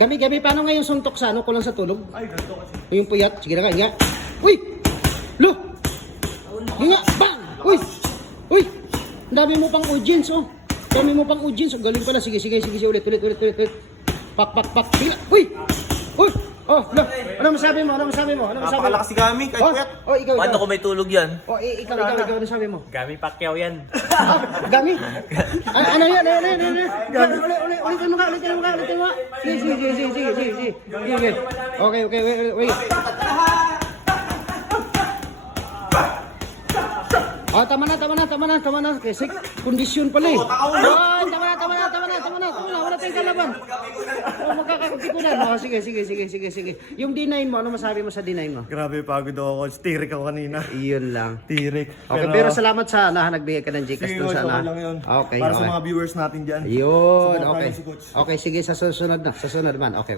Gabi, paano ngayon suntok sa ano? Kulang sa tulog? Ay, ganito kasi. Yung puyat. Sige na nga. Uy! Lo! Sige nga. Bang! Uy! Uy! Ang dami mo pang audience, oh. Dami mo pang audience. Oh, galing pala. Sige. Ulit. Pak. Sige. Uy! Uy! Oh, lo. Ano masabi mo? Napakalakas si Gami, kahit puyat. Oh, ikaw. Paano kung may tulog yan? Oh, ikaw, ano sabi mo? Gami Pacquiao yan. Gami? Ano yan? Ulitin mo ka. Sige. Okay, wait. Oh, tama na. Kasi kondisyon pala eh. Oh, tama na. Wala tayong kalaban. Oh, magkakapikunan. Oh, sige. Yung D9 mo, ano masabi mo sa D9 mo? Grabe, pagod ako. Tirik ako kanina. Iyon lang. Tirik. Okay, pero salamat sa nagbigay ka ng Gcash Sige, dun coach, sa okay lang yun. Okay. Para sa mga viewers natin dyan. Yun, Supportahan okay. si coach. Okay, sige, sa susunod man. Okay.